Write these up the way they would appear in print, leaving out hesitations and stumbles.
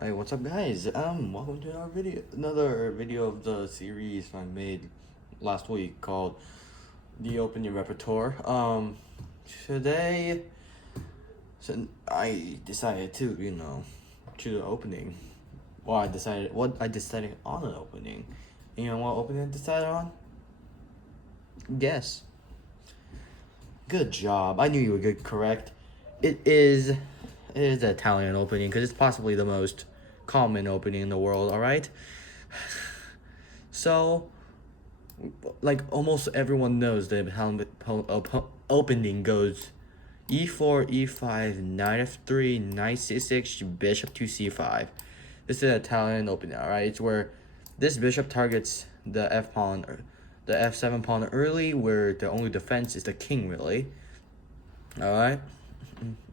Hey, what's up, guys? Welcome to another video of the series I made last week called "The Opening Repertoire." Today, I decided to, choose an opening. What I decided on an opening. You know what opening I decided on? Guess. Good job. I knew you were good. Correct. It is an Italian opening because it's possibly the most common opening in the world. All right. So, like almost everyone knows, the opening goes e4, e5, knight f3, knight c6, bishop to c5. This is an Italian opening, alright? It's where this bishop targets the f pawn, or the f7 pawn early, where the only defense is the king, really. Alright?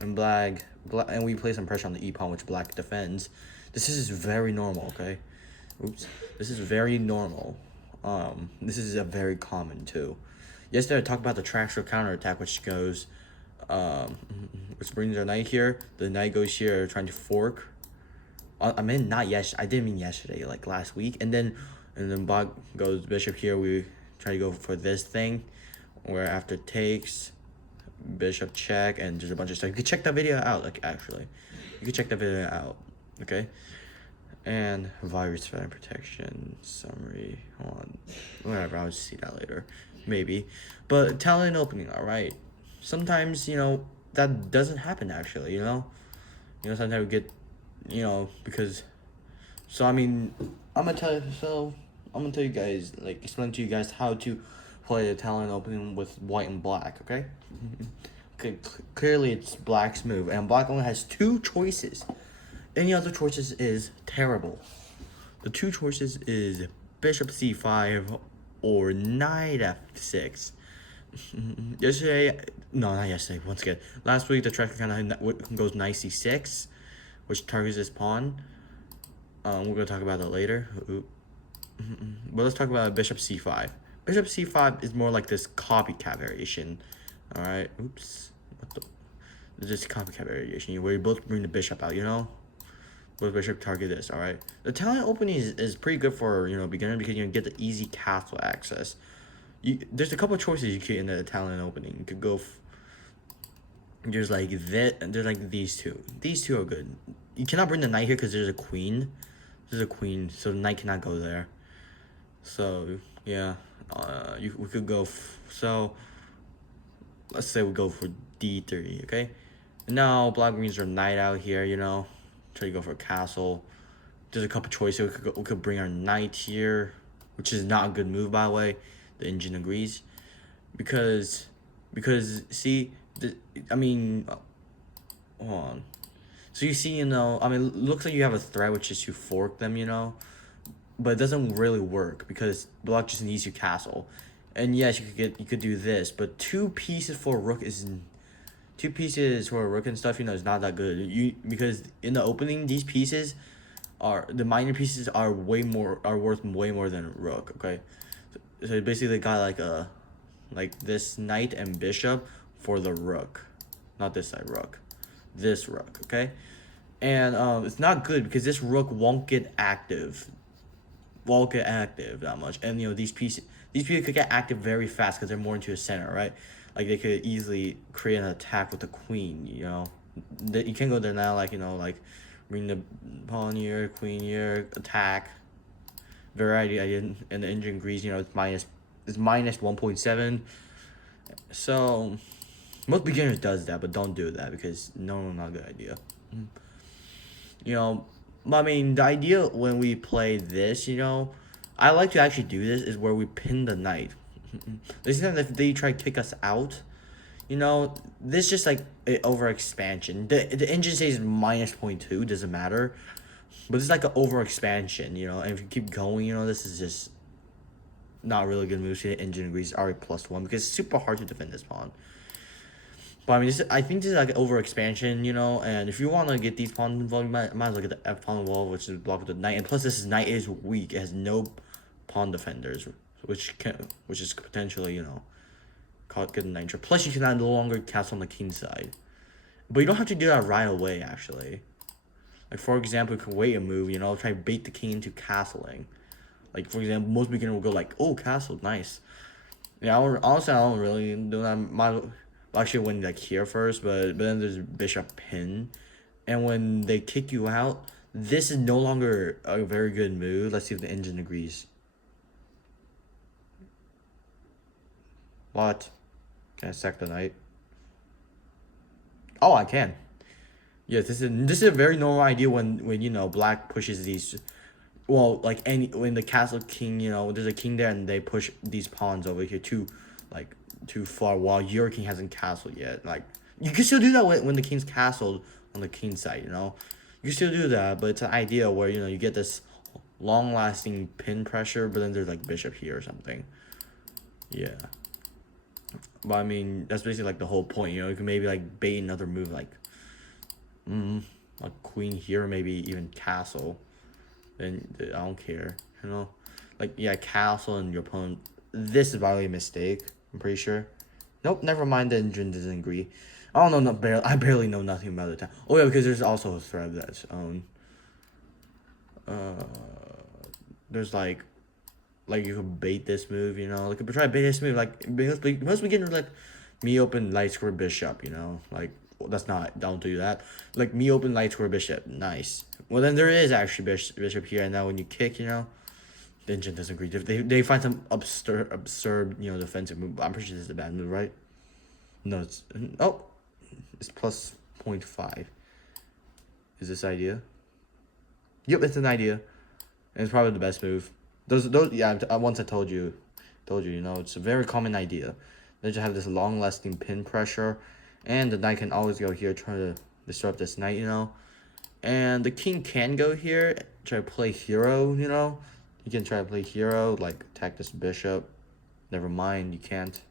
And black, and we play some pressure on the e pawn, which black defends. This is very normal, okay? Oops. This is very normal. This is a very common too. Yesterday I talked about the counter counterattack, which goes, which brings our knight here. The knight goes here, trying to fork. I mean not yes. I didn't mean yesterday, like last week. And then black goes bishop here. We try to go for this thing, where after takes, bishop check, and there's a bunch of stuff. You can check that video out. Like actually, you can check that video out. Okay. And virus threat and protection summary. Hold on, whatever. I'll just see that later, maybe. But talent opening, all right. Sometimes that doesn't happen actually. Sometimes we get, because. So I mean, I'm gonna tell you. So I'm gonna tell you guys, like, explain to you guys how to play the talent opening with white and black. Okay. Okay. Clearly, it's black's move, and black only has two choices. Any other choices is terrible. The two choices is bishop c5 or knight f6. Yesterday, no, not yesterday. Once again, last week the tracker kind of goes knight c6, which targets this pawn. We're gonna talk about that later. But let's talk about bishop c5. Bishop c5 is more like this copycat variation. All right. Oops. It's just copycat variation where you both bring the bishop out. Both bishop target this. All right. The talent opening is pretty good for beginner because you get the easy castle access. There's a couple of choices you get in the talent opening. You could go. There's like that. There's like these two. These two are good. You cannot bring the knight here because there's a queen. There's a queen, so the knight cannot go there. So yeah, we could go. So let's say we go for d3. Okay. Now black brings their knight out here. Try to go for a castle. There's a couple choices. We could bring our knight here, which is not a good move, by the way. The engine agrees, because see, I mean, hold on. So you see, it looks like you have a threat, which is to fork them, but it doesn't really work because black just needs your castle. And yes, you could do this, but two pieces for a rook and stuff, is not that good. Because in the opening, these pieces the minor pieces are worth way more than rook. Okay, so basically got like this knight and bishop for the rook, not this side rook, this rook. Okay, and it's not good because this rook won't get active that much. And these pieces could get active very fast because they're more into the center, right? Like they could easily create an attack with the queen. You can't go there now. Like bring the pawn here, queen here, attack. Variety I didn't, and the engine agrees. It's minus 1.7. So most beginners does that, but don't do that because no, not a good idea. I mean, the idea when we play this, I like to actually do this is where we pin the knight. This is if they try to kick us out, this is just like an overexpansion. The engine says minus 0.2, doesn't matter, but it's like an overexpansion, and if you keep going, this is just not really good move. The engine agrees already +1 because it's super hard to defend this pawn. But I mean, I think this is like an overexpansion, and if you want to get these pawns involved, you might as well get the F pawn involved, which is blocked with the knight. And plus, this knight is weak; it has no pawn defenders, which is potentially get a knight trip. Plus, you can no longer castle on the king side, but you don't have to do that right away. Actually, Like, for example, you can wait a move, you know, try to bait the king into castling. Like, for example, most beginners will go like, oh, castle, nice. Yeah, honestly, I don't really do that. Actually went like here first, but then there's bishop pin. And when they kick you out, this is no longer a very good move. Let's see if the engine agrees. What? Can I sack the knight? Oh, I can. Yes, this is a very normal idea when you know black pushes these. Well, like any when the castle king, you know, there's a king there and they push these pawns over here like too far while your king hasn't castled yet. Like you can still do that when the king's castled on the king side, you know. You can still do that, but it's an idea where you know you get this long lasting pin pressure, but then there's like bishop here or something. Yeah. But I mean that's basically like the whole point, you know, you can maybe like bait another move like like queen here, maybe even castle. Then I don't care, you know. Like yeah, castle and your opponent. This is probably a mistake. I'm pretty sure. Nope, never mind. The engine doesn't agree. I don't know. Not barely. I barely know nothing about the town. Oh yeah, because there's also a thread that's own. There's like you could bait this move, you know. Like try to bait this move. Like most beginners like me open light square bishop, you know. Like that's not. Don't do that. Like me open light square bishop. Nice. Well then there is actually bishop here, and now when you kick, you know. The engine doesn't agree. They find some absurd, you know, defensive move. I'm pretty sure this is a bad move, right? No, it's it's plus 0.5. Is this idea? Yep, it's an idea, and it's probably the best move. Those yeah. Once I told you, you know, it's a very common idea. They just have this long lasting pin pressure, and the knight can always go here trying to disrupt this knight, you know, and the king can go here try to play hero, you know. You can try to play hero, like attack this bishop. Never mind, you can't.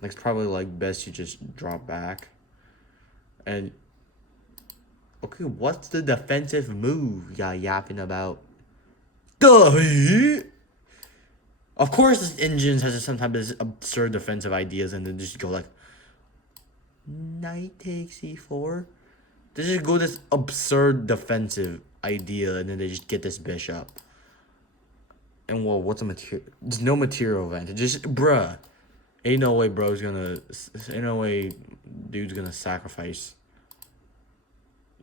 Like, it's probably like best you just drop back. And okay, what's the defensive move y'all yapping about? Duh! Of course, this engines has sometimes this absurd defensive ideas, and then just go like knight takes e4. They just go this absurd defensive idea, and then they just get this bishop. And well, what's a material? There's no material advantage. Just bruh, ain't no way, ain't no way, dude's gonna sacrifice.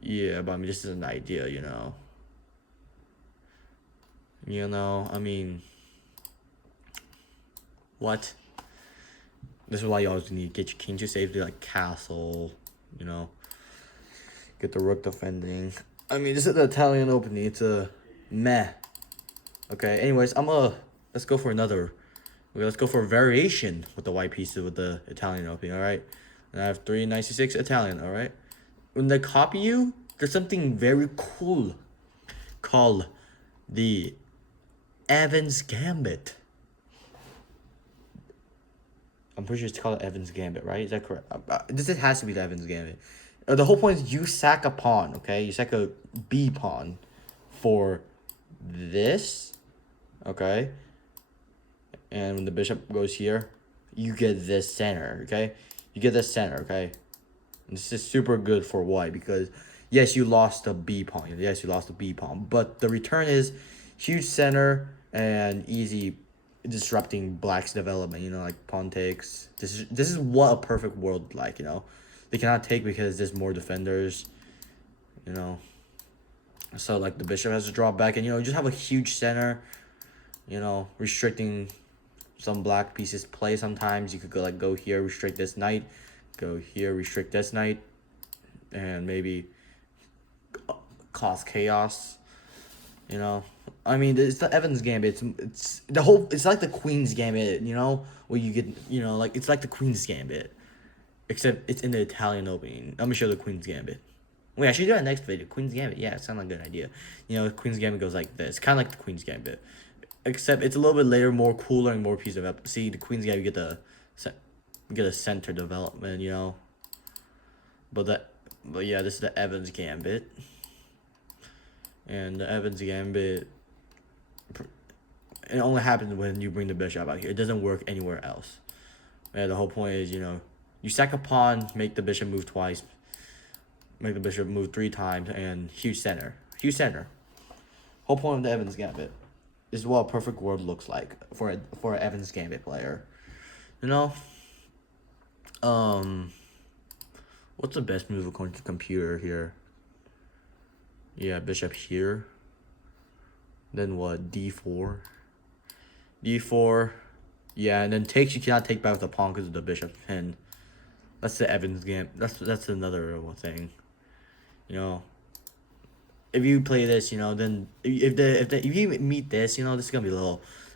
Yeah, but I mean, this is an idea, you know. You know, I mean, what? This is why you always need to get your king to safety, like castle, you know. Get the rook defending. I mean, this is the Italian opening. It's a meh. Okay, anyways, let's go for another. Okay, let's go for a variation with the white pieces with the Italian opening, alright? And I have 396 Italian, alright? When they copy you, there's something very cool called the Evans Gambit. I'm pretty sure it's called Evans Gambit, right? Is that correct? This has to be the Evans Gambit. The whole point is you sack a pawn, okay? You sack a B pawn for this, okay? And when the bishop goes here, you get this center, okay? You get this center, okay? And this is super good for white because, yes, you lost the B pawn. Yes, you lost the B pawn. But the return is huge center and easy disrupting black's development, you know, like pawn takes. This is what a perfect world like, you know. They cannot take because there's more defenders, you know. So, like, the bishop has to drop back and, you know, you just have a huge center, you know, restricting some black pieces play sometimes. You could go here, restrict this knight, go here, restrict this knight, and maybe cause chaos, you know. I mean, it's the Evans Gambit. It's like the Queen's Gambit, you know, where you get, you know, like, it's like the Queen's Gambit, except it's in the Italian opening. Let me show the Queen's Gambit. Wait, I should do that next video. Queen's Gambit. Yeah, it sounds like a good idea. You know, Queen's Gambit goes like this. Kind of like the Queen's Gambit. Except it's a little bit later, more cooler, and more piece of see, the Queen's Gambit, you get a center development, you know. But yeah, this is the Evans Gambit. And the Evans Gambit, it only happens when you bring the bishop out here. It doesn't work anywhere else. And the whole point is, you know, you sack a pawn, make the bishop move twice. make the bishop move 3 times, and huge center. Huge center. Whole point of the Evans Gambit is what a perfect world looks like for an Evans Gambit player. You know? What's the best move according to computer here? Yeah, bishop here. Then what? D4. D4. Yeah, and then takes, you cannot take back with the pawn because of the bishop pin. That's the Evans game. That's another thing. You know, if you play this, you know, then if you meet this, you know, this is gonna be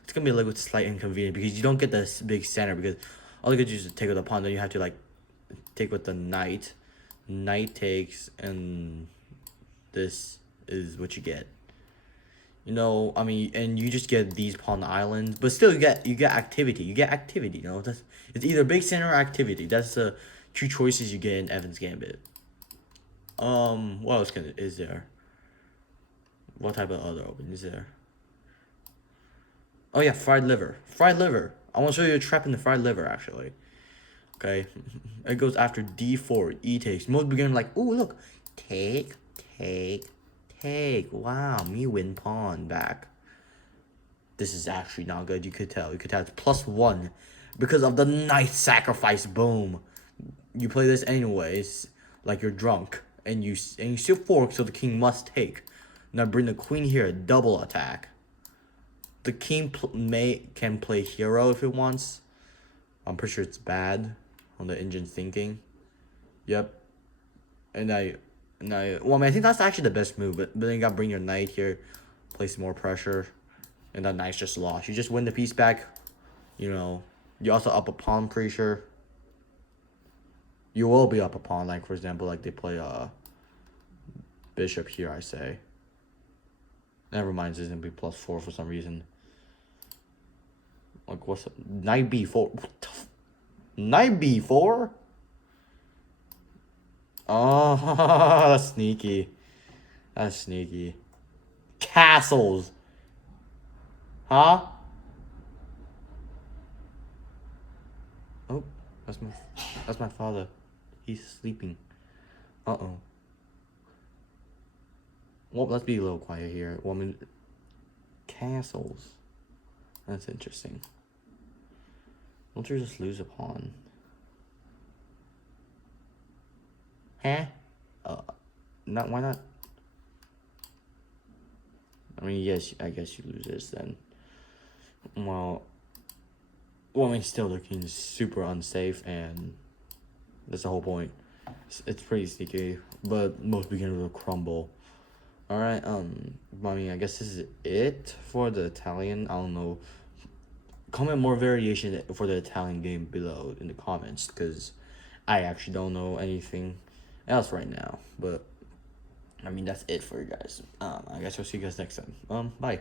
it's gonna be a little slight inconvenient because you don't get this big center because all you could do is take with the pawn. Then you have to like take with the knight. Knight takes, and this is what you get. You know, I mean, and you just get these pawn islands, but still you get activity. You get activity. You know, it's either big center or activity. That's the two choices you get in Evans Gambit. What else is there? What type of other open is there? Oh yeah, fried liver. Fried liver. I want to show you a trap in the fried liver actually. Okay, it goes after d4, e takes. Most beginners like, ooh look, take. Wow, me win pawn back. This is actually not good. You could tell. You could tell it's +1 because of the knight sacrifice. Boom. You play this anyways, like you're drunk, and you still fork, so the king must take. Now bring the queen here, double attack. The king can play hero if it wants. I'm pretty sure it's bad on the engine's thinking. Yep. Well, I mean, I think that's actually the best move, but then you gotta bring your knight here, place more pressure, and that knight's just lost. You just win the piece back, you know. You also up a pawn, pretty sure. You will be up a pawn, like, for example, like they play bishop here, I say. Never mind, it's gonna be +4 for some reason. Like, what's up? Knight b4. Knight b4? Oh, that's sneaky. That's sneaky. Castles. Huh? Oh, that's my father. He's sleeping. Uh-oh. Well, let's be a little quiet here. Woman. Castles. That's interesting. Won't you just lose a pawn? Huh? Why not? I mean, yes, I guess you lose this then. Well, I mean, still the king is super unsafe, and that's the whole point. It's pretty sneaky, but most beginners will crumble. Alright, I mean, I guess this is it for the Italian. I don't know. Comment more variation for the Italian game below in the comments, because I actually don't know anything else right now. But I mean, that's it for you guys. I guess I'll see you guys next time. Bye.